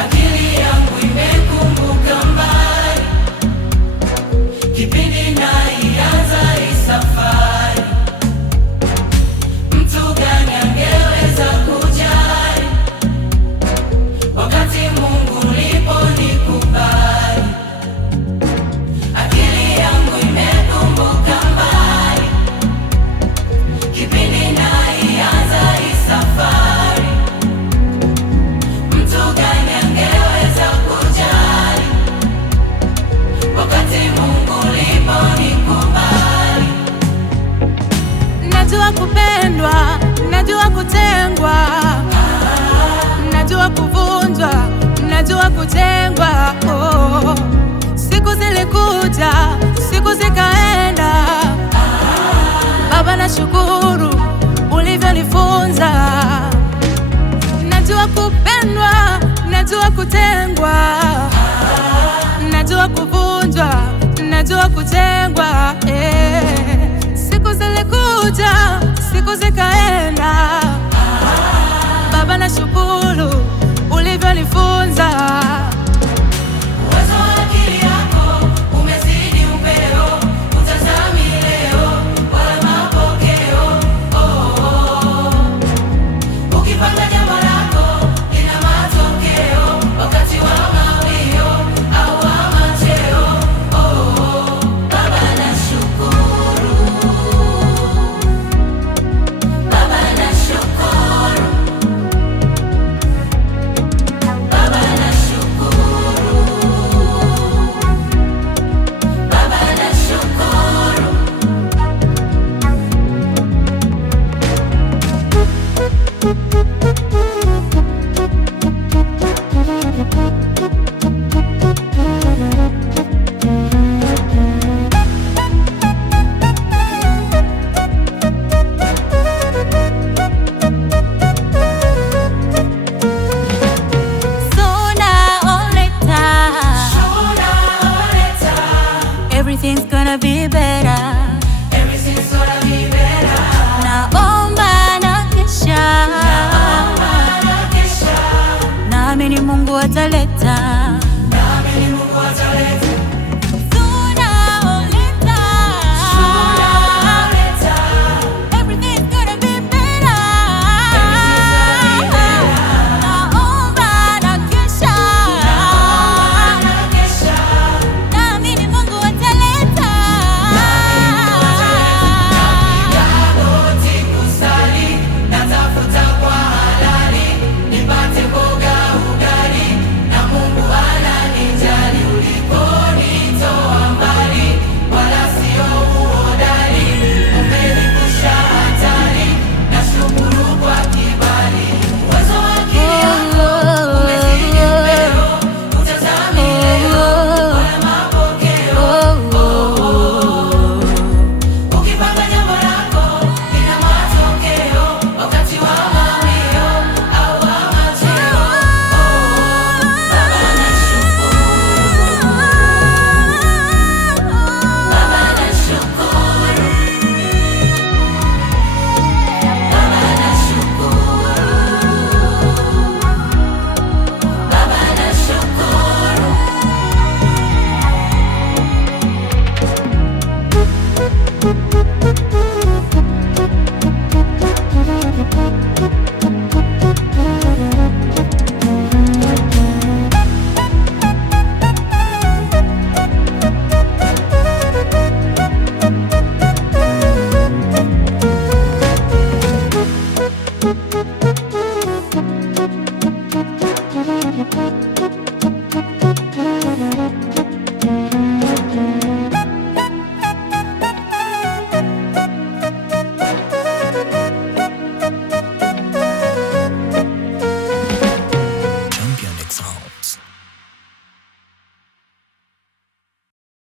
Akili yangu imekumbuka mbali, kipindi naianza hii safari. Mtu gani angeweza kujali wakati Mungu uliponikubali? Akili yangu imekumbuka mbali, kipindi naianza hii safari. Mtu gani angeweza kujali wakati Mungu uliponikubali? Najua kupendwa, najua kutengwa, najua kuvunjwa, najua kutengwa. Oh, siku zilikuja, siku zikaenda. Baba, nashukuru ulivyonifunza. Najua kupendwa, najua kutengwa, najua kuvunjwa, najua kutengwa. Siku zilikuja, siku zikaenda.